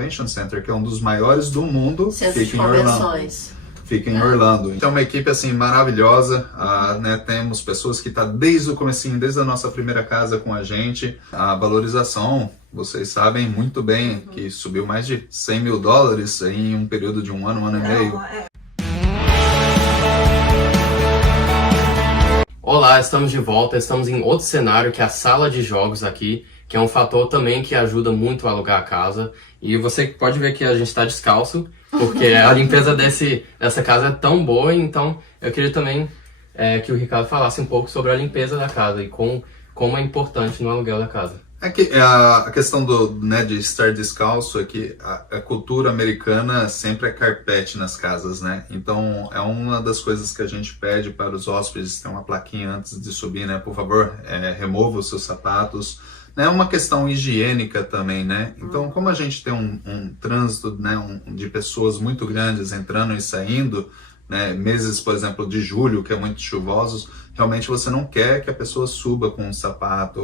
Convention Center, que é um dos maiores do mundo, Centro de convenções. Fica em Orlando. Então é uma equipe assim maravilhosa, né? Temos pessoas que estão desde o comecinho, desde a nossa primeira casa com a gente. A valorização, vocês sabem muito bem que subiu mais de $100 mil em um período de um ano e meio. Olá, estamos de volta, estamos em outro cenário que é a sala de jogos aqui, que é um fator também que ajuda muito a alugar a casa. E você pode ver que a gente está descalço, porque a limpeza dessa casa é tão boa, então eu queria também que o Ricardo falasse um pouco sobre a limpeza da casa e como é importante no aluguel da casa. A questão de estar descalço é que a cultura americana sempre é carpete nas casas, né? Então é uma das coisas que a gente pede para os hóspedes, tem uma plaquinha antes de subir, né? Por favor, remova os seus sapatos. É uma questão higiênica também, né? Então, como a gente tem um trânsito, né, de pessoas muito grandes entrando e saindo, né, meses, por exemplo, de julho, que é muito chuvosos, realmente você não quer que a pessoa suba com um sapato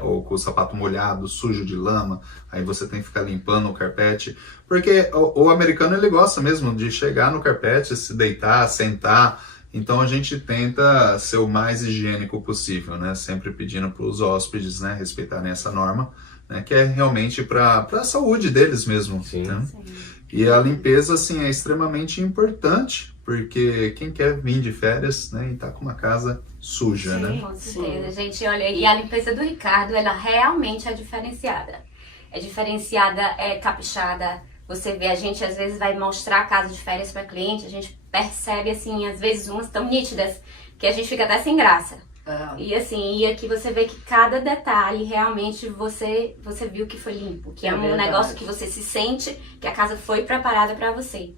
ou com o sapato molhado, sujo de lama, aí você tem que ficar limpando o carpete, porque o americano ele gosta mesmo de chegar no carpete, se deitar, sentar. Então a gente tenta ser o mais higiênico possível, né? Sempre pedindo para os hóspedes, né, respeitarem essa norma, né, que é realmente para a saúde deles mesmo. Sim. Né? Sim. E a limpeza assim, é extremamente importante, porque quem quer vir de férias, né, e tá com uma casa suja, Sim, né? com certeza, gente. Olha, e a limpeza do Ricardo, ela realmente é diferenciada. É caprichada. Você vê, a gente às vezes vai mostrar a casa de férias para cliente, a gente percebe, assim, às vezes umas tão nítidas que a gente fica até sem graça. E assim, e aqui você vê que cada detalhe realmente você viu que foi limpo, que é um negócio que você se sente que a casa foi preparada para você.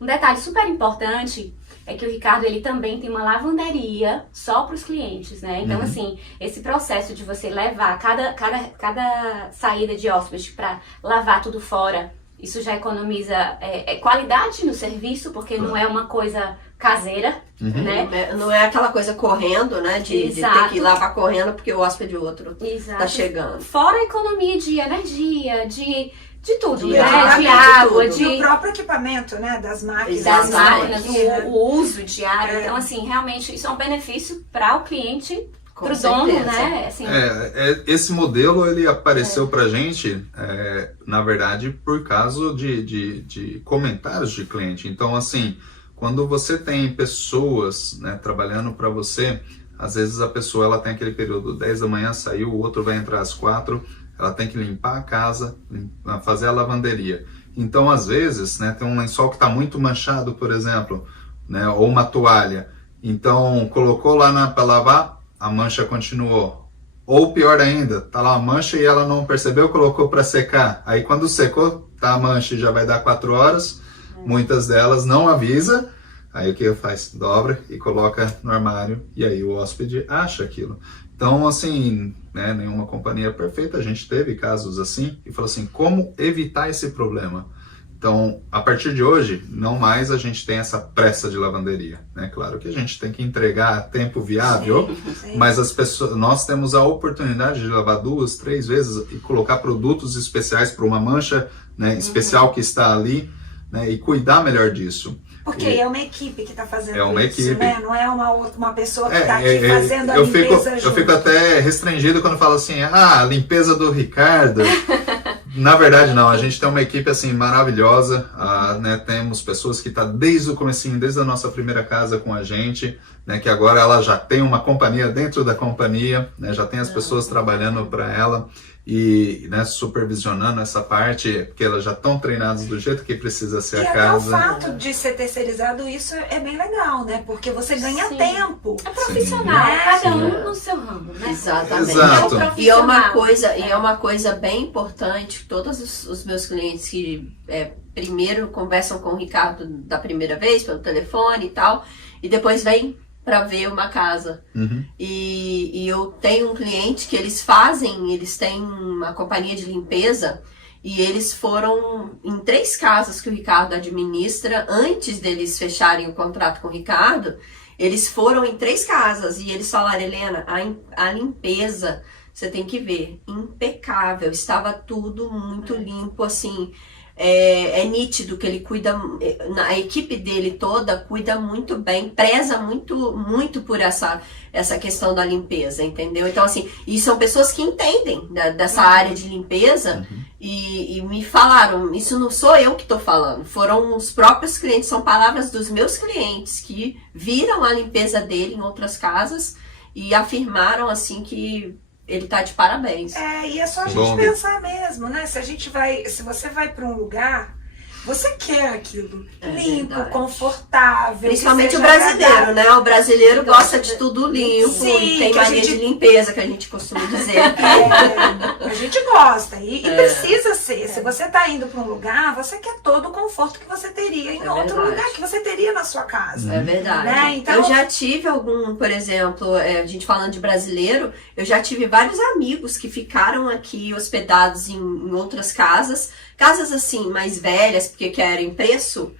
Um detalhe super importante é que o Ricardo, ele também tem uma lavanderia só para os clientes, né? Então, assim, esse processo de você levar cada saída de hóspede para lavar tudo fora, isso já economiza qualidade no serviço, porque não é uma coisa caseira, né? Não é aquela coisa correndo, né? De ter que ir lavar correndo porque o hóspede outro tá chegando. Fora a economia de energia, de tudo, né? De água, do próprio equipamento, né? Das máquinas. Das máquinas, o uso diário. Então, assim, realmente, isso é um benefício para o cliente, para o dono, né? Assim, esse modelo, ele apareceu pra gente, na verdade, por causa de comentários de cliente. Então, assim, quando você tem pessoas, né, trabalhando para você, às vezes a pessoa ela tem aquele período 10 da manhã, saiu, o outro vai entrar às 4, ela tem que limpar a casa, fazer a lavanderia. Então, às vezes, né, tem um lençol que está muito manchado, por exemplo, né, ou uma toalha. Então, colocou lá para lavar, a mancha continuou. Ou pior ainda, tá lá a mancha e ela não percebeu, colocou para secar. Aí quando secou, tá a mancha e já vai dar 4 horas. Muitas delas não avisa. Aí o que faz? Dobra e coloca no armário. E aí o hóspede acha aquilo. Então, assim, né, nenhuma companhia é perfeita. A gente teve casos assim e falou assim, como evitar esse problema? Então, a partir de hoje, não mais a gente tem essa pressa de lavanderia, né? Claro que a gente tem que entregar a tempo viável, sim. Mas nós temos a oportunidade de lavar 2, 3 vezes e colocar produtos especiais para uma mancha, né, especial que está ali, né, e cuidar melhor disso. Porque é uma equipe que está fazendo isso, uma equipe. Né? Não é uma pessoa que está aqui fazendo a limpeza junto. Eu fico até restringido quando falo assim, a limpeza do Ricardo. Na verdade não, a gente tem uma equipe assim maravilhosa, né? Temos pessoas que estão desde o comecinho, desde a nossa primeira casa com a gente, né? Que agora ela já tem uma companhia dentro da companhia, né? Já tem as pessoas trabalhando para ela e, né, supervisionando essa parte, porque elas já estão treinadas do jeito que precisa ser a casa. E o fato de ser terceirizado, isso é bem legal, né? Porque você ganha tempo. É profissional, cada um no seu ramo, né? Exatamente. Exato. E é uma coisa bem importante, todos os meus clientes que primeiro conversam com o Ricardo da primeira vez, pelo telefone e tal, e depois vêm para ver uma casa. E eu tenho um cliente que eles têm uma companhia de limpeza e eles foram em 3 casas que o Ricardo administra. Antes deles fecharem o contrato com o Ricardo, eles foram em 3 casas e eles falaram, Helena, a limpeza você tem que ver, impecável, estava tudo muito limpo, assim, é nítido que ele cuida, a equipe dele toda cuida muito bem, preza muito, muito por essa questão da limpeza, entendeu? Então, assim, e são pessoas que entendem dessa área de limpeza e me falaram, isso não sou eu que estou falando, foram os próprios clientes, são palavras dos meus clientes que viram a limpeza dele em outras casas e afirmaram, assim, que ele tá de parabéns. E é só a gente pensar mesmo, né? Se você vai para um lugar, você quer aquilo limpo, verdade. Confortável. Principalmente o brasileiro, né? O brasileiro gosta de tudo limpo, sim, e tem mania de limpeza, que a gente costuma dizer aqui. A gente gosta e precisa ser. Se você tá indo para um lugar, você quer todo o conforto que você teria em outro lugar, que você teria na sua casa. É verdade. Né? Então, eu já tive por exemplo, a gente falando de brasileiro, eu já tive vários amigos que ficaram aqui hospedados em outras casas assim, mais velhas, porque querem preço,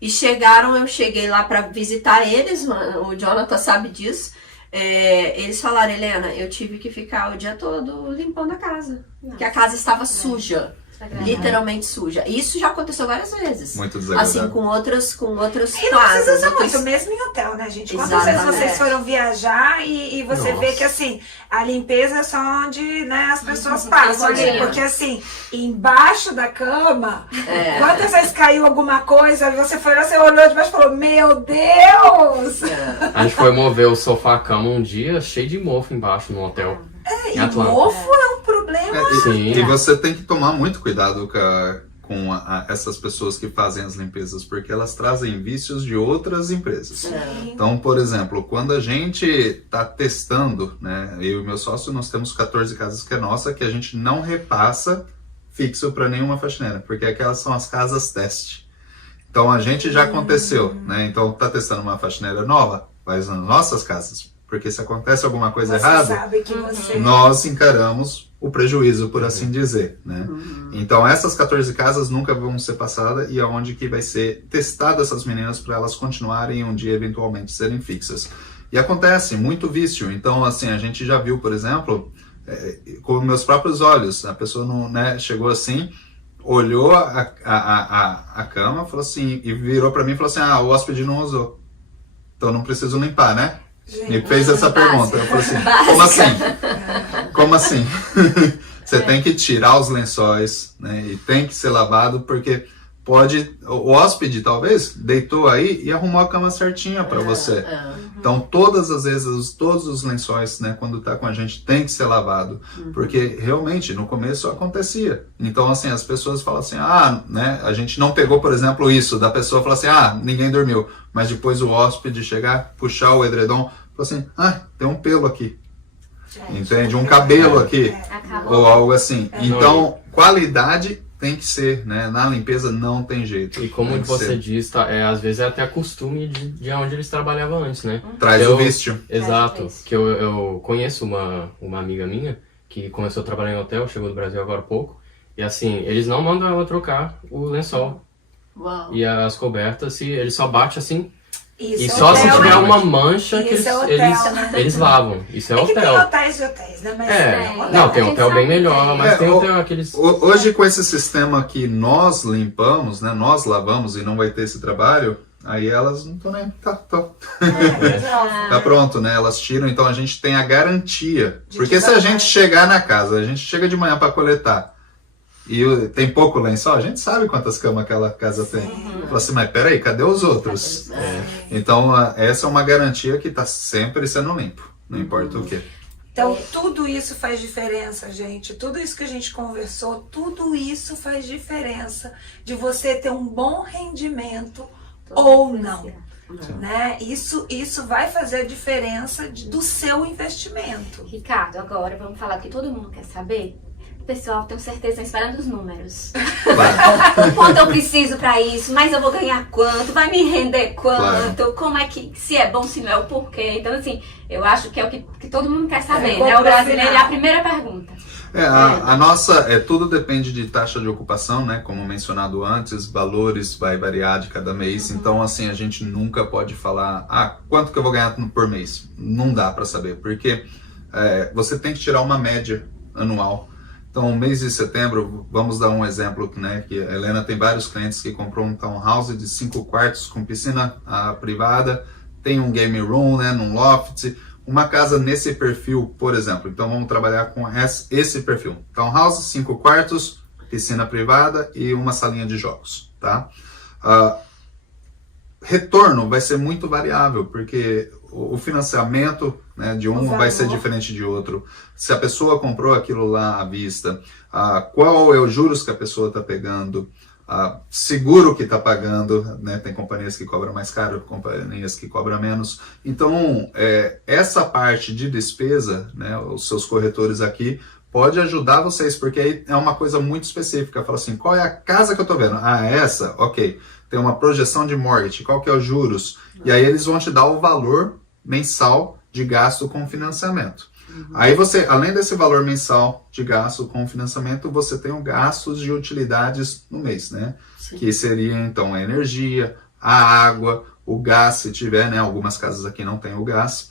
e eu cheguei lá para visitar eles, o Jonathan sabe disso, eles falaram, Helena, eu tive que ficar o dia todo limpando a casa, porque a casa estava suja. Literalmente suja. Isso já aconteceu várias vezes. Muito desagradável. Assim, com outras e não precisa casas. ser muito, mesmo em hotel, né, gente? Quantas Exatamente. vezes vocês foram viajar e você vê que, assim, a limpeza é só onde, né, as pessoas passam ali. Porque, assim, embaixo da cama, quantas vezes caiu alguma coisa, você foi lá, você olhou de baixo e falou, meu Deus! A gente foi mover o sofá-cama um dia, cheio de mofo embaixo no hotel. E mofo é um problema. Sim. E você tem que tomar muito cuidado com essas pessoas que fazem as limpezas, porque elas trazem vícios de outras empresas. Então, por exemplo, quando a gente está testando, né, eu e meu sócio, nós temos 14 casas que é nossa, que a gente não repassa fixo para nenhuma faxineira, porque aquelas são as casas teste. Então, a gente já aconteceu, né? Então, tá testando uma faxineira nova, vai nas nossas casas. Porque se acontece alguma coisa errada, sabe que você... nós encaramos o prejuízo, por assim dizer, né? Então essas 14 casas nunca vão ser passadas e é onde que vai ser testada essas meninas para elas continuarem um dia eventualmente serem fixas. E acontece muito vício. Então assim, a gente já viu, por exemplo, com meus próprios olhos, a pessoa não, né, chegou assim, olhou a cama, falou assim, e virou para mim e falou assim, o hóspede não usou, então não preciso limpar, né? Me fez essa pergunta. Eu falei assim, como assim? Como assim? Você tem que tirar os lençóis, né? E tem que ser lavado, porque o hóspede talvez deitou aí e arrumou a cama certinha para você. Então todas as vezes, todos os lençóis, né, quando tá com a gente, tem que ser lavado, porque realmente no começo acontecia. Então assim, as pessoas falam assim, né, a gente não pegou, por exemplo, isso da pessoa falar assim, ninguém dormiu, mas depois o hóspede chegar, puxar o edredom, falar assim, tem um pelo aqui. Entende? Um cabelo aqui, ou algo assim. Então, qualidade tem que ser, né? Na limpeza não tem jeito. E como você disse, às vezes é até costume de onde eles trabalhavam antes, né? Traz o vício. Exato. Que eu conheço uma amiga minha que começou a trabalhar em hotel, chegou do Brasil agora há pouco. E assim, eles não mandam ela trocar o lençol. Uau. E as cobertas, ele só bate assim. Isso e só hotel, se tiver né? uma mancha que Isso eles lavam. Isso é que hotel. tem hotéis e hotéis, né? Mas Não, tem hotel bem melhor, mas tem hotel aqueles... Hoje com esse sistema que nós limpamos, né? Nós lavamos e não vai ter esse trabalho, aí elas não estão nem... Tá pronto, né? Elas tiram, então a gente tem a garantia. Porque se a gente chegar na casa, a gente chega de manhã para coletar, e tem pouco lençol, a gente sabe quantas camas aquela casa tem. Fala assim, mas peraí, cadê os outros? Então, essa é uma garantia que está sempre sendo limpo, não importa o quê. Então, tudo isso faz diferença, gente. Tudo isso que a gente conversou, tudo isso faz diferença de você ter um bom rendimento ou não. Né? Isso vai fazer a diferença do seu investimento. Ricardo, agora vamos falar o que todo mundo quer saber. Pessoal, tenho certeza, estão esperando os números. Quanto eu preciso para isso? Mas eu vou ganhar quanto? Vai me render quanto? Claro. Como é que, se é bom, se não é o porquê? Então, assim, eu acho que é o que todo mundo quer saber, né? O brasileiro é a primeira pergunta. A nossa, tudo depende de taxa de ocupação, né? Como mencionado antes, valores vai variar de cada mês. Então, assim, a gente nunca pode falar, quanto que eu vou ganhar por mês? Não dá para saber, porque você tem que tirar uma média anual. Então, mês de setembro, vamos dar um exemplo, né, que a Helena tem vários clientes que comprou um townhouse de 5 quartos com piscina privada, tem um game room, né, num loft, uma casa nesse perfil, por exemplo. Então, vamos trabalhar com esse perfil. Townhouse, 5 quartos, piscina privada e uma salinha de jogos, tá? Retorno vai ser muito variável, porque o financiamento, né, de um vai ser diferente de outro. Se a pessoa comprou aquilo lá à vista, qual é os juros que a pessoa está pegando, seguro que está pagando, né? Tem companhias que cobram mais caro, companhias que cobram menos. Então, essa parte de despesa, né, os seus corretores aqui, pode ajudar vocês, porque aí é uma coisa muito específica. Fala assim, qual é a casa que eu estou vendo? Essa? Ok. Tem uma projeção de mortgage, qual que é os juros? E aí eles vão te dar o valor mensal de gasto com financiamento. Aí você, além desse valor mensal de gasto com financiamento, você tem os gastos de utilidades no mês, né? Sim. Que seria então a energia, a água, o gás, se tiver, né? Algumas casas aqui não tem o gás.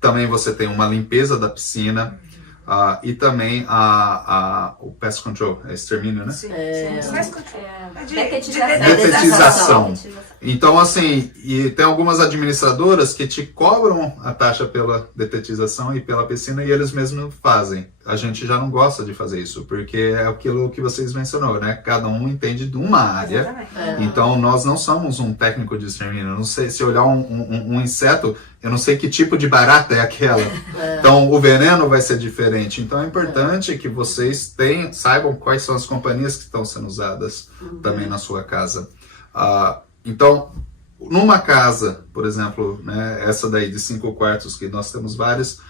Também você tem uma limpeza da piscina. E também o pest control, extermínio, né? Sim. Pest control. Detetização. Então, assim, e tem algumas administradoras que te cobram a taxa pela detetização e pela piscina e eles mesmos fazem. A gente já não gosta de fazer isso, porque é aquilo que vocês mencionaram, né? Cada um entende de uma área. Então, nós não somos um técnico de extermínio. Não sei, se olhar um inseto, eu não sei que tipo de barata é aquela. Então, o veneno vai ser diferente. Então, é importante que vocês saibam quais são as companhias que estão sendo usadas também na sua casa. Então, numa casa, por exemplo, né, essa daí de 5 quartos, que nós temos várias,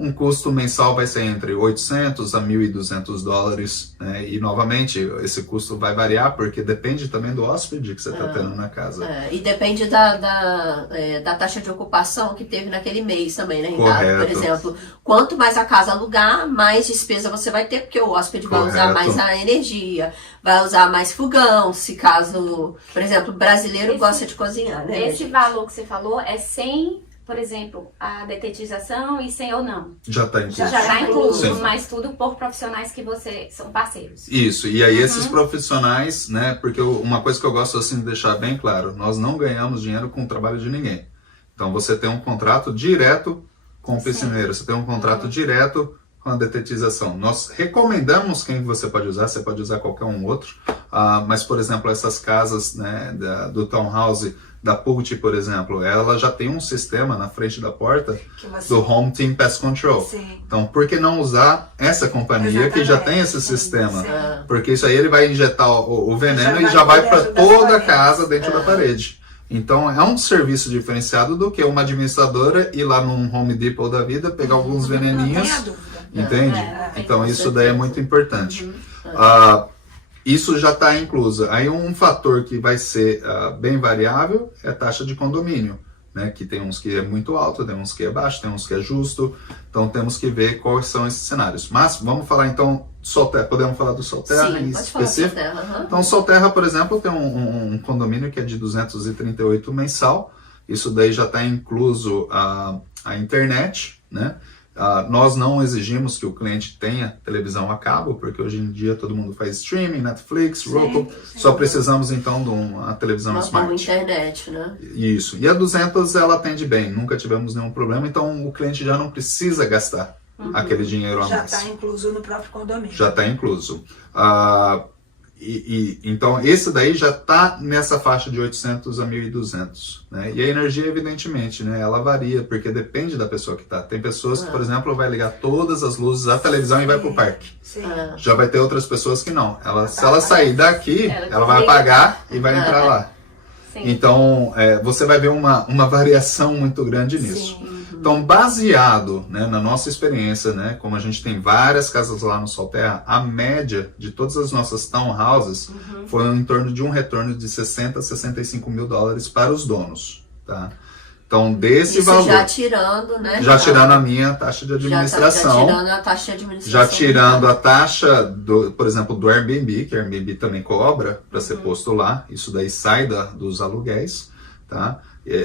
um custo mensal vai ser entre 800 a 1.200 dólares, né? E novamente, esse custo vai variar porque depende também do hóspede que você está tendo na casa. E depende da taxa de ocupação que teve naquele mês também, né, Ricardo? Correto. Por exemplo, quanto mais a casa alugar, mais despesa você vai ter, porque o hóspede vai usar mais a energia, vai usar mais fogão, se caso, por exemplo, brasileiro gosta de cozinhar, né? Esse valor que você falou é sem, por exemplo, a detetização e sem ou não? Já está incluso. Já está incluso, Sim. mas tudo por profissionais que você são parceiros. Isso, e aí esses profissionais, né, porque uma coisa que eu gosto assim de deixar bem claro, nós não ganhamos dinheiro com o trabalho de ninguém. Então você tem um contrato direto com o piscineiro, você tem um contrato direto com a detetização. Nós recomendamos quem você pode usar qualquer um outro, mas por exemplo, essas casas, né, do townhouse, da Pult, por exemplo, ela já tem um sistema na frente da porta do Home Team Pest Control. Sim. Então, por que não usar essa companhia que já tem esse sistema? Porque isso aí ele vai injetar o veneno e já vai para toda a casa dentro da parede. Então, é um serviço diferenciado do que uma administradora ir lá num Home Depot da vida, pegar alguns veneninhos, entende? Então, isso daí é muito importante. Isso já está incluso. Aí um fator que vai ser bem variável é a taxa de condomínio, né? Que tem uns que é muito alto, tem uns que é baixo, tem uns que é justo. Então temos que ver quais são esses cenários. Mas vamos falar então, Solterra. Podemos falar do Solterra em específico? Solterra, Então Solterra, por exemplo, tem um condomínio que é de 238 mensal. Isso daí já está incluso a internet, né? Nós não exigimos que o cliente tenha televisão a cabo, porque hoje em dia todo mundo faz streaming, Netflix, Roku. Só precisamos então de uma televisão smart. Uma internet, né? Isso. E a 200 ela atende bem, nunca tivemos nenhum problema, então o cliente já não precisa gastar aquele dinheiro a mais. Já está incluso no próprio condomínio. Já está incluso. Então esse daí já está nessa faixa de 800 a 1.200, né? E a energia, evidentemente, né, ela varia, porque depende da pessoa que está. Tem pessoas que, por exemplo, vai ligar todas as luzes da televisão e vai para o parque. Já vai ter outras pessoas que não. Se ela sair daqui, ela vai apagar e vai entrar lá. Então, você vai ver uma variação muito grande nisso. Então, baseado, né, na nossa experiência, né, como a gente tem várias casas lá no Solterra, a média de todas as nossas townhouses foi em torno de um retorno de 60 a 65 mil dólares para os donos, tá? Então, desse valor... já tirando, né? Já tirando a minha taxa de administração. Já tirando a taxa de administração. Já tirando a taxa, por exemplo, do Airbnb, que o Airbnb também cobra para ser posto lá. Isso daí sai dos aluguéis. tá?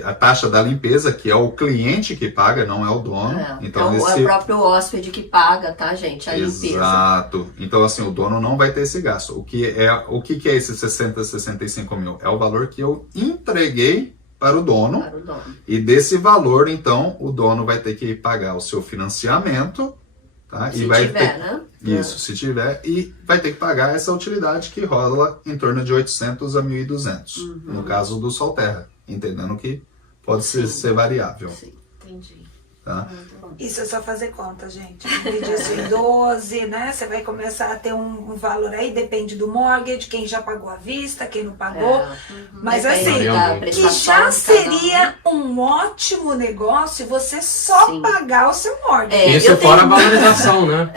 A taxa da limpeza, que é o cliente que paga, não é o dono. Então, é o próprio hóspede que paga, tá, gente? A limpeza. Exato. Então, assim, o dono não vai ter esse gasto. O que é esse 60, 65 mil? É o valor que eu entreguei para o dono. E desse valor, então, o dono vai ter que pagar o seu financiamento. Tá? Se tiver, né? Isso, se tiver. E vai ter que pagar essa utilidade que rola em torno de 800 a 1.200. No caso do Solterra. Entendendo que pode ser variável. Sim, entendi. Tá? Isso é só fazer conta, gente. Dividir isso em 12, né? Você vai começar a ter um valor aí, depende do mortgage, quem já pagou à vista, quem não pagou. Mas Depende assim, da que já seria um ótimo negócio você só pagar o seu mortgage. Isso fora a valorização, né?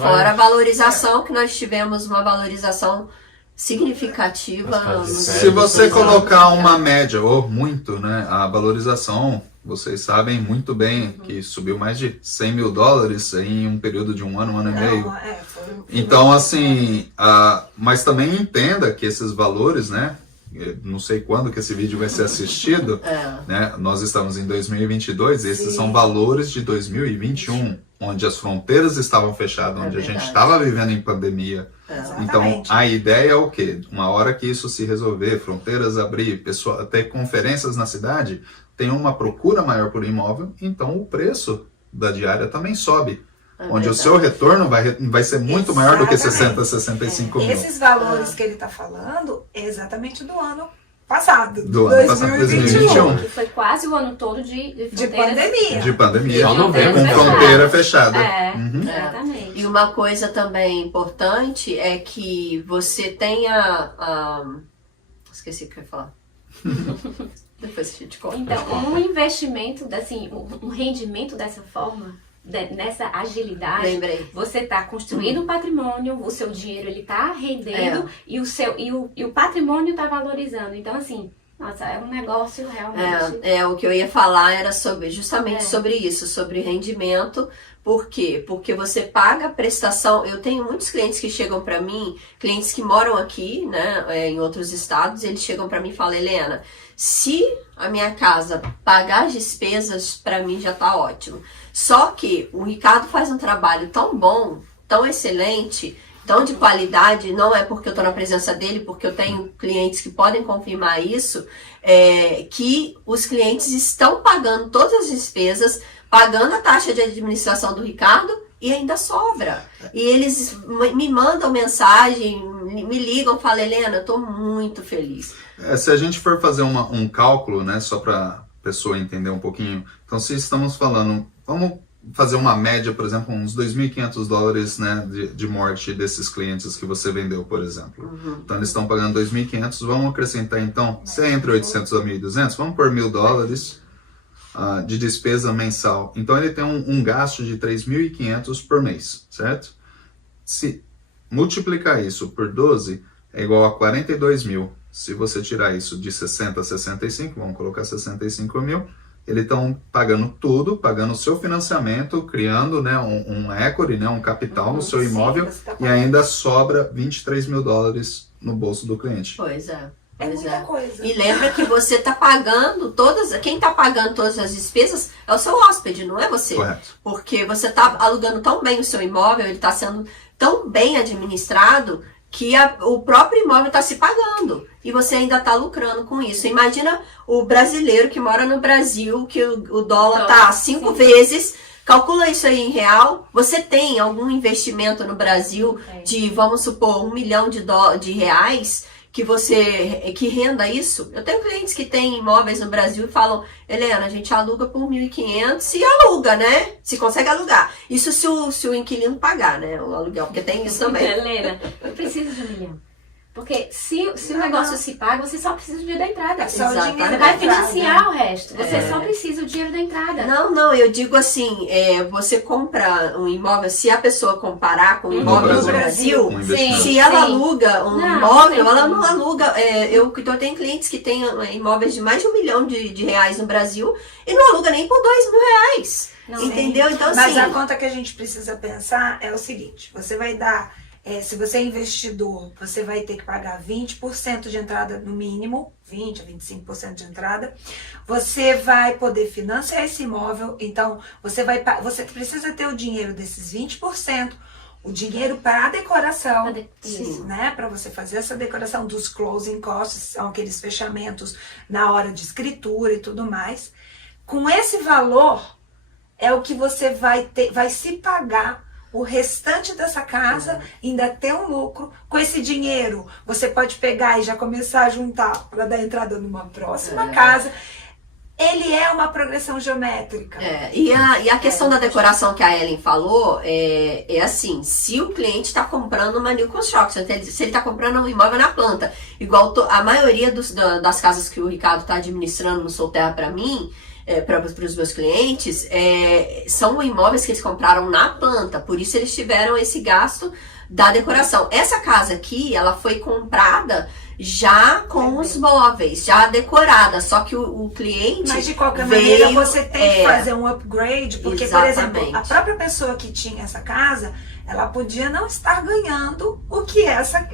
Fora a valorização, que nós tivemos uma valorização significativa. Se você colocar uma média, ou muito, né? A valorização, vocês sabem muito bem que subiu mais de 100 mil dólares em um período de um ano e meio. Então, assim, mas também entenda que esses valores, né? Não sei quando que esse vídeo vai ser assistido, né? Nós estamos em 2022 e esses são valores de 2021, onde as fronteiras estavam fechadas, onde a gente estava vivendo em pandemia. Então, a ideia é o quê? Uma hora que isso se resolver, fronteiras abrir, ter conferências na cidade, tem uma procura maior por imóvel, então o preço da diária também sobe. Onde o seu retorno vai ser muito maior do que 60, 65 mil. Esses valores que ele está falando é exatamente do ano passado. Do ano passado, 2021. Que foi quase o ano todo de pandemia. De pandemia. Só novembro. Com fronteira fechada. Exatamente. E uma coisa também importante é que você tenha... Esqueci o que eu ia falar. Depois a gente conta. Então, um investimento, assim, um rendimento dessa forma, nessa agilidade, você está construindo um patrimônio, o seu dinheiro ele está rendendo e o patrimônio está valorizando. Então, assim, nossa, é um negócio realmente... o que eu ia falar era justamente sobre isso, sobre rendimento. Por quê? Porque você paga a prestação. Eu tenho muitos clientes que chegam para mim, clientes que moram aqui, né, em outros estados, eles chegam para mim e falam: Helena, se a minha casa pagar as despesas, para mim já tá ótimo. Só que o Ricardo faz um trabalho tão bom, tão excelente, tão de qualidade, não é porque eu tô na presença dele, porque eu tenho clientes que podem confirmar isso, que os clientes estão pagando todas as despesas, pagando a taxa de administração do Ricardo e ainda sobra. E eles me mandam mensagem, me ligam, falam: Helena, eu tô muito feliz. Se a gente for fazer um cálculo, né, só para a pessoa entender um pouquinho, então se estamos falando, vamos fazer uma média, por exemplo, uns 2.500 dólares, né, de morte desses clientes que você vendeu, por exemplo. Então eles estão pagando 2.500, vamos acrescentar então, se é entre 800 a 1.200, vamos por 1.000 dólares de despesa mensal. Então ele tem um gasto de 3.500 por mês, certo? Se multiplicar isso por 12, é igual a 42 mil. Se você tirar isso de 60 a 65, vamos colocar 65 mil, eles estão pagando tudo, pagando o seu financiamento, criando, né, um equity, né, um capital no seu imóvel, e ainda sobra 23 mil dólares no bolso do cliente. Pois é. É muita coisa. E lembra que você está pagando quem está pagando todas as despesas é o seu hóspede, não é você. Correto. Porque você está alugando tão bem o seu imóvel, ele está sendo tão bem administrado, que o próprio imóvel está se pagando e você ainda está lucrando com isso. Imagina o brasileiro que mora no Brasil, que o dólar está 5 vezes, calcula isso aí em real. Você tem algum investimento no Brasil de, vamos supor, 1 milhão de reais que renda isso? Eu tenho clientes que têm imóveis no Brasil e falam: Helena, a gente aluga por 1.500 e aluga, né? Se consegue alugar. Isso se o inquilino pagar, né? O aluguel, porque tem isso também. Helena, eu preciso de 1 milhão. Porque se o negócio se paga, você só precisa do dinheiro da entrada. Só o dinheiro Você da vai entrada. financiar o resto. Você só precisa do dinheiro da entrada. Não, eu digo assim, você compra um imóvel, se a pessoa comparar com um imóvel no Brasil, se ela aluga um imóvel, ela não aluga. Eu tenho clientes que têm imóveis de mais de 1 milhão de reais no Brasil e não aluga nem por 2 mil reais. Entendeu? Então, Mas assim, a conta que a gente precisa pensar é o seguinte: você vai dar se você é investidor, você vai ter que pagar 20% de entrada no mínimo, 20% a 25% de entrada. Você vai poder financiar esse imóvel, então você precisa ter o dinheiro desses 20%, o dinheiro para a decoração, né? Para você fazer essa decoração dos closing costs, são aqueles fechamentos na hora de escritura e tudo mais. Com esse valor é o que você vai se pagar o restante dessa casa, ainda ter um lucro. Com esse dinheiro, você pode pegar e já começar a juntar para dar entrada numa próxima casa. Ele é uma progressão geométrica. E a questão da decoração que a Ellen falou é assim, se o cliente está comprando uma new construction, se ele está comprando um imóvel na planta, igual a maioria das casas que o Ricardo está administrando no Solterra para mim, para os meus clientes, são imóveis que eles compraram na planta, por isso eles tiveram esse gasto da decoração. Essa casa aqui, ela foi comprada já com os móveis, já decorada, só que o cliente Mas de qualquer maneira você tem que fazer um upgrade, porque, exatamente. Por exemplo, a própria pessoa que tinha essa casa, ela podia não estar ganhando o que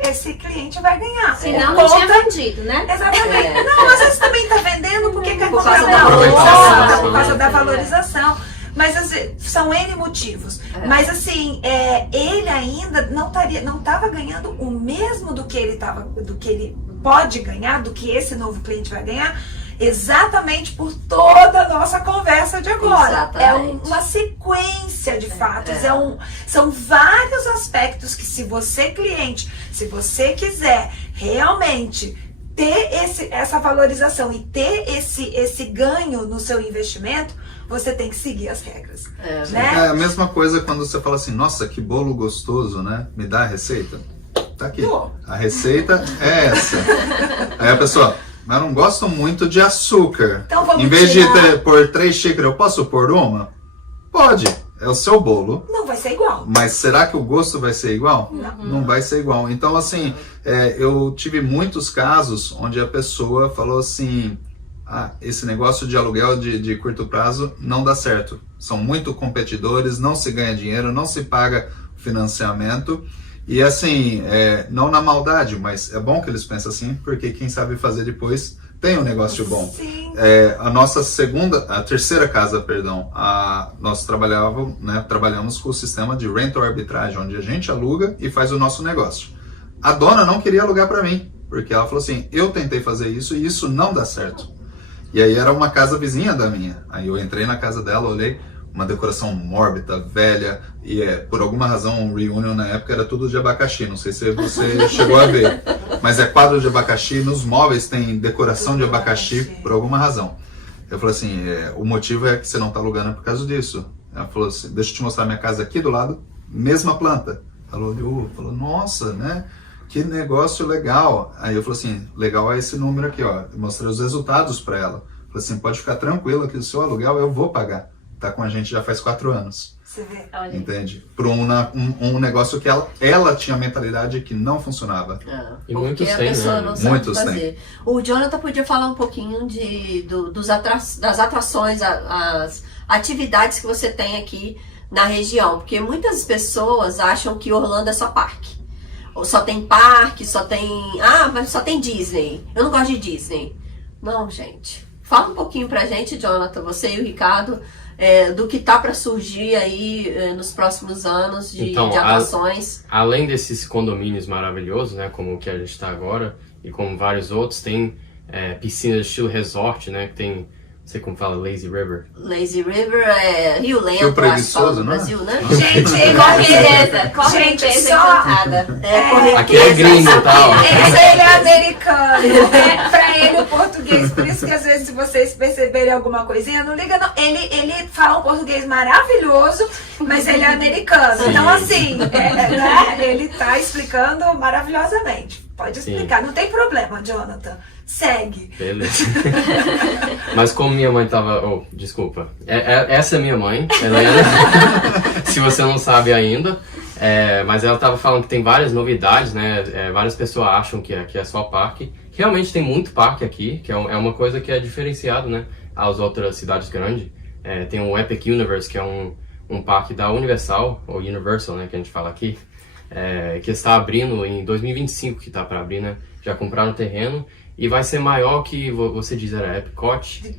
esse cliente vai ganhar. Senão não tinha vendido, né? Exatamente. Não, às vezes também está vendendo porque quer Por comprar causa uma da outra, por causa da valorização. Mas assim, são N motivos. Mas assim, ele ainda não estava ganhando o mesmo do que ele pode ganhar, do que esse novo cliente vai ganhar, exatamente por toda a nossa conversa de agora. Exatamente. É uma sequência de fatos, são vários aspectos que se você cliente, se você quiser realmente ter essa valorização e ter esse ganho no seu investimento, você tem que seguir as regras. Né? É a mesma coisa quando você fala assim, nossa, que bolo gostoso, né? Me dá a receita. Tá aqui. A receita é essa. Aí a pessoa, mas eu não gosto muito de açúcar. Então vamos em vez de pôr 3 xícaras, eu posso pôr uma? Pode. É o seu bolo. Não vai ser igual. Mas será que o gosto vai ser igual? Não. Não vai ser igual. Então, assim, eu tive muitos casos onde a pessoa falou assim, esse negócio de aluguel de curto prazo não dá certo. São muito competidores, não se ganha dinheiro, não se paga financiamento. E assim, não na maldade, mas é bom que eles pensem assim, porque quem sabe fazer depois tem um negócio bom. Sim. A terceira casa, nós trabalhamos com o sistema de rental arbitrage, onde a gente aluga e faz o nosso negócio. A dona não queria alugar para mim, porque ela falou assim, eu tentei fazer isso e isso não dá certo. E aí era uma casa vizinha da minha. Aí eu entrei na casa dela, olhei, uma decoração mórbida, velha, e por alguma razão o reunion na época era tudo de abacaxi, não sei se você chegou a ver, mas é quadro de abacaxi, nos móveis tem decoração de abacaxi por alguma razão. Eu falei assim, o motivo é que você não está alugando por causa disso. Ela falou assim, deixa eu te mostrar minha casa aqui do lado, mesma planta. Ela olhou, falou, nossa, né? Que negócio legal. Aí eu falei assim, legal é esse número aqui, ó. Eu mostrei os resultados para ela. Falei assim, pode ficar tranquila que o seu aluguel eu vou pagar. Tá com a gente já faz 4 anos. Você vê. Entende? Por um negócio que ela tinha a mentalidade que não funcionava. E muitos porque a têm, pessoa né? não sabe Muitos fazer. têm. O Jonathan podia falar um pouquinho das atrações, as atividades que você tem aqui na região. Porque muitas pessoas acham que Orlando é só parque. Ou só tem parque, só tem Disney. Eu não gosto de Disney. Não, gente. Fala um pouquinho pra gente, Jonathan, você e o Ricardo, do que tá para surgir aí nos próximos anos de atrações. Além desses condomínios maravilhosos, né, como o que a gente está agora, e como vários outros, tem piscinas estilo resort, né, que tem, não sei como fala, Lazy River. Lazy River é Rio Lento, Rio Preguiçoso, no né? Brasil, né? Gente, Correnteza só- encantada. Aqui é gringo e tal. Ele é americano. Pra ele o português, por isso que às vezes se vocês perceberem alguma coisinha, não liga não. Ele fala um português maravilhoso, mas ele é americano. Sim. Então assim, né? Ele tá explicando maravilhosamente. Pode explicar, não tem problema, Jonathan. Segue. Beleza. Mas como minha mãe tava... Oh, desculpa. Essa é minha mãe, Helena. Se você não sabe ainda. Mas ela tava falando que tem várias novidades, né? Várias pessoas acham que aqui é só parque. Realmente tem muito parque aqui, que é uma coisa que é diferenciado, né? Às outras cidades grandes. Tem o Epic Universe, que é um parque da Universal, ou Universal, né? Que a gente fala aqui. que está abrindo em 2025, que está para abrir, né? Já compraram terreno e vai ser maior que, você diz, era Epcot.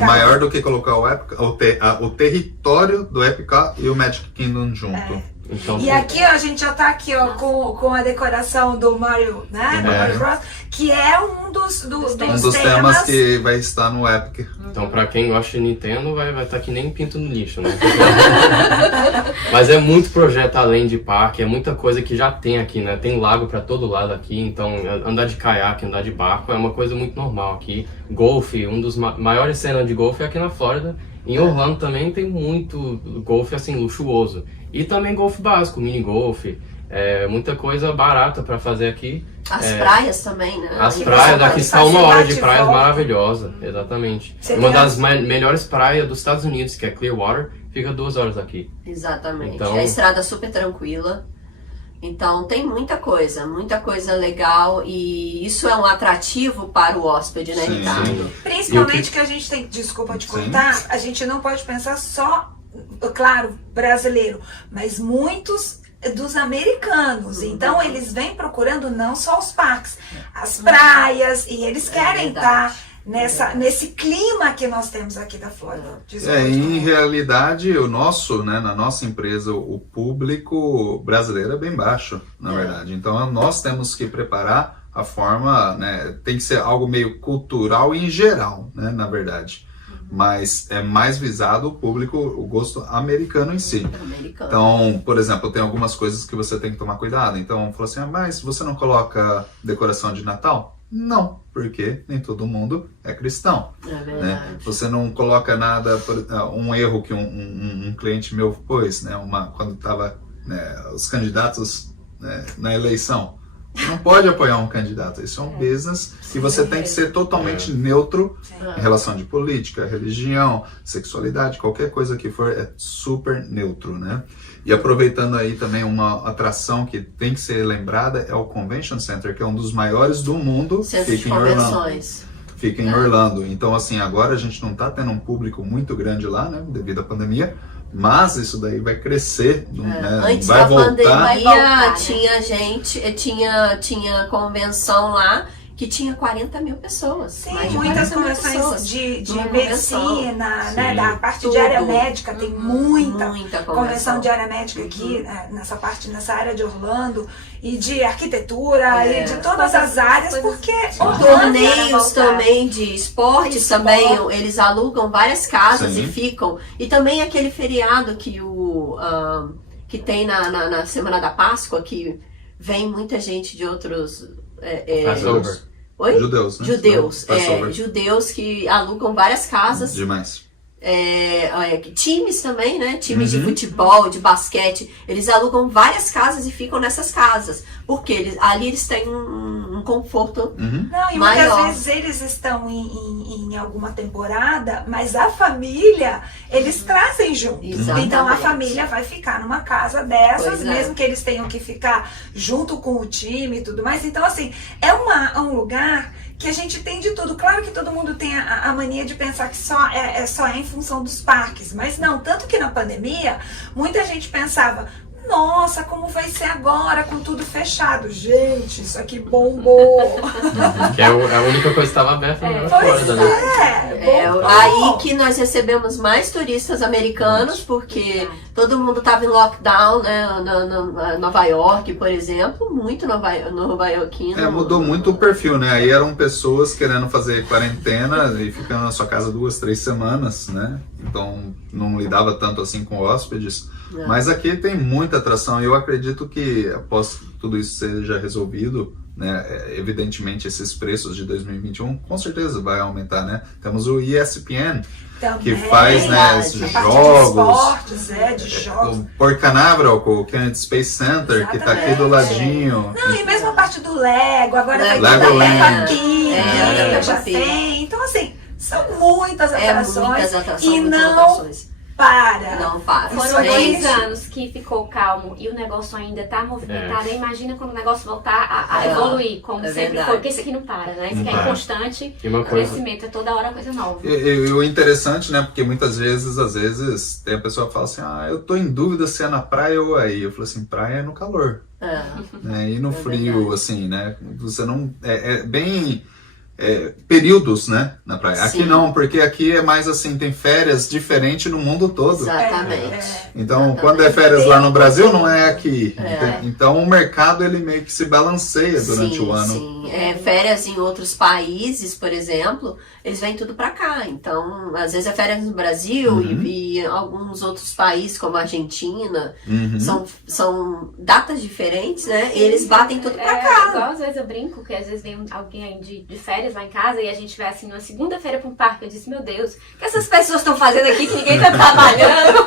Maior do que colocar o território do Epcot e o Magic Kingdom junto. Então, E aqui, ó, a gente já tá aqui, ó, com a decoração do Mario, né? Do Mario Bros, que é um dos temas que vai estar no Epic. Então, pra quem gosta de Nintendo, vai estar que nem pinto no lixo, né? Mas é muito projeto além de parque, é muita coisa que já tem aqui, né? Tem lago pra todo lado aqui, então andar de caiaque, andar de barco é uma coisa muito normal aqui. Golfe, um dos maiores cenas de golfe é aqui na Flórida. Em Orlando também tem muito golfe assim, luxuoso. E também golfe básico, mini golfe, muita coisa barata pra fazer aqui. As praias também, né? As praias daqui está 1 hora de praias maravilhosa, exatamente. Uma das melhores praias dos Estados Unidos, que é Clearwater, fica 2 horas daqui. Exatamente. Então, é a estrada super tranquila. Então tem muita coisa legal e isso é um atrativo para o hóspede, né, Sim, Ricardo? sim. Principalmente que a gente tem, desculpa te cortar, a gente não pode pensar só, claro, brasileiro, mas muitos dos americanos. Então eles vêm procurando não só os parques, as praias, e eles querem estar nesse clima que nós temos aqui da Flórida. Em realidade, na nossa empresa, o público brasileiro é bem baixo, na verdade. Então nós temos que preparar a forma, né, tem que ser algo meio cultural em geral, né, na verdade. Mas é mais visado o público, o gosto americano em si. Então, por exemplo, tem algumas coisas que você tem que tomar cuidado. Então, falou assim, mas você não coloca decoração de Natal? Não, porque nem todo mundo é cristão. É verdade. Né? Você não coloca nada, um erro que um cliente meu pôs, né, quando estava os candidatos, né, na eleição. Você não pode apoiar um candidato, isso é um business e você tem que ser totalmente neutro em relação de política, religião, sexualidade, qualquer coisa que for, é super neutro, né? E aproveitando aí também uma atração que tem que ser lembrada é o Convention Center, que é um dos maiores do mundo, Centro de convenções. Fica em Orlando. Então, assim, agora a gente não está tendo um público muito grande lá, né, devido à pandemia, mas isso daí vai crescer, né? Antes vai da voltar. pandemia, tinha convenção lá que tinha 40 mil pessoas. Sim, mais de muitas 40 mil convenções pessoas de numa medicina, né, Sim. da parte Tudo. de área médica, tem muita convenção convenção de área médica aqui, nessa área de Orlando, e de arquitetura, e de todas as áreas, porque Torneios também de esportes também, eles alugam várias casas e ficam. E também aquele feriado que tem na Semana da Páscoa, que vem muita gente de outros... Passover. Oi? Judeus, né? Judeus, Passover. judeus que alugam várias casas. Demais. Times também, né? Times de futebol, de basquete, eles alugam várias casas e ficam nessas casas, porque ali eles têm um conforto Não, e maior. muitas vezes eles estão em alguma temporada, mas a família, eles trazem junto. Exatamente. Então a família vai ficar numa casa dessas, Pois é. mesmo que eles tenham que ficar junto com o time e tudo mais. Então, assim, é um lugar que a gente tem de tudo. Claro que todo mundo tem a mania de pensar que só é em função dos parques, mas não. Tanto que na pandemia, muita gente pensava, nossa, como vai ser agora com tudo fechado? Gente, isso aqui bombou. Que é a única coisa que estava aberta na Flórida, né? bombou. Aí que nós recebemos mais turistas americanos, porque todo mundo estava em lockdown, né? Nova York, por exemplo, muito nova-iorquino. Mudou muito o perfil, né? Aí eram pessoas querendo fazer quarentena e ficando na sua casa 2, 3 semanas, né? Então não lidava tanto assim com hóspedes. Mas aqui tem muita atração e eu acredito que após tudo isso seja resolvido, né, evidentemente esses preços de 2021 com certeza vai aumentar, né? Temos o ESPN, que faz, né, esses jogos, De esportes, de jogos. o Port Canaveral, com o Kennedy Space Center, que tá aqui do ladinho. Não, e mesmo a parte do Lego, agora vai ter da Legoland. Peppa Pig, Peppa já Pig. tem. Então, assim, são muitas atrações. Muitas atrações, e muitas não atrações. para. Não para. Foram Gente, 2 anos que ficou calmo e o negócio ainda tá movimentado. Imagina quando o negócio voltar a evoluir, como sempre verdade. foi. Porque isso aqui não para, né? Isso aqui é para. inconstante. E uma O coisa- crescimento é toda hora coisa nova. E o interessante, né? Porque muitas vezes, às vezes, tem a pessoa que fala assim, eu tô em dúvida se é na praia ou aí. Eu falo assim, praia é no calor, né? E no frio, verdade. assim, né? Você não... É bem... períodos, né? Na praia. Aqui Sim. não, porque aqui é mais assim, tem férias diferentes no mundo todo. Exatamente. Então, quando é férias lá no Brasil, não é aqui. É. Então, o mercado, ele meio que se balanceia durante Sim, o ano. sim. Férias em outros países, por exemplo, eles vêm tudo pra cá. Então, às vezes é férias no Brasil e alguns outros países, como a Argentina, são datas diferentes, né? E eles batem tudo pra cá. Igual às vezes eu brinco, que às vezes vem alguém aí de férias lá em casa e a gente vai assim numa segunda-feira pra um parque. Eu disse, meu Deus, o que essas pessoas estão fazendo aqui que ninguém tá trabalhando?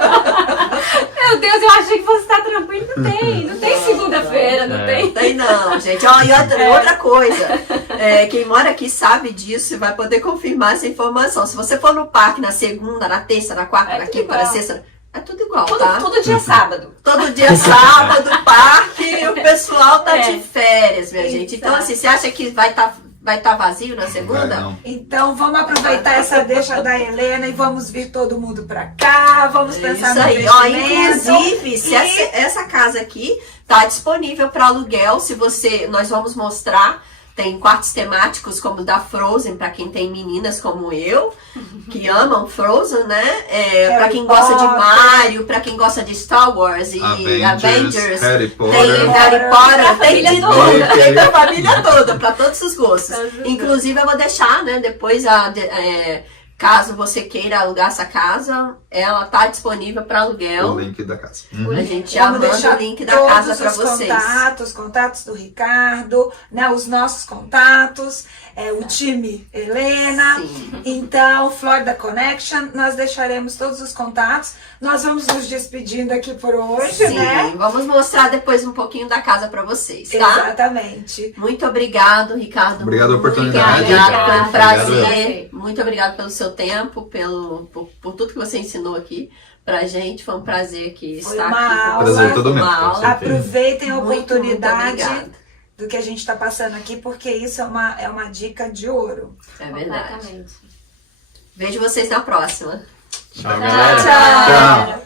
Meu Deus, eu achei que você tá tranquilo. Não tem segunda-feira, não tem. Tem não, gente. Ó, e outra coisa, quem mora aqui sabe disso e vai poder confirmar essa informação. Se você for no parque na segunda, na terça, na quarta, na quinta, na sexta, é tudo igual, tá? Todo dia é sábado. Todo dia sábado, parque, o pessoal tá de férias, minha gente. Então, assim, você acha que vai tá vazio na segunda? Não. Então vamos aproveitar essa deixa da Helena e vamos vir todo mundo pra cá, vamos pensar Isso no aí, ó, investimento. inclusive, se essa casa aqui tá disponível para aluguel, nós vamos mostrar, tem quartos temáticos como o da Frozen, para quem tem meninas como eu, que amam Frozen, né? Para quem gosta de Mario, para quem gosta de Star Wars e Avengers, Harry tem Potter. Harry Potter, tem de família tudo, toda. tem da família toda, para todos os gostos. Todos os Inclusive, eu vou deixar, né, depois caso você queira alugar essa casa, ela tá disponível para aluguel. O link da casa. A gente já Vamos manda deixar o link da casa para todos os vocês. contatos do Ricardo, né, os nossos contatos, o time Helena. Sim. Então, Florida Connection, nós deixaremos todos os contatos. Nós vamos nos despedindo aqui por hoje, Sim, né? vamos mostrar depois um pouquinho da casa para vocês, tá? Exatamente. Muito obrigado, Ricardo. Obrigado pela Muito oportunidade. Obrigado, foi um prazer. Obrigado. Muito obrigado pelo seu tempo, por tudo que você ensinou aqui pra gente. Foi um prazer aqui Foi estar uma aqui. aula. Prazer todo meu. Uma aula. Aproveitem a Muito, muito oportunidade obrigada. do que a gente está passando aqui, porque isso é uma dica de ouro. É verdade. Completamente. Vejo vocês na próxima. Tchau, galera. Tchau. Tchau.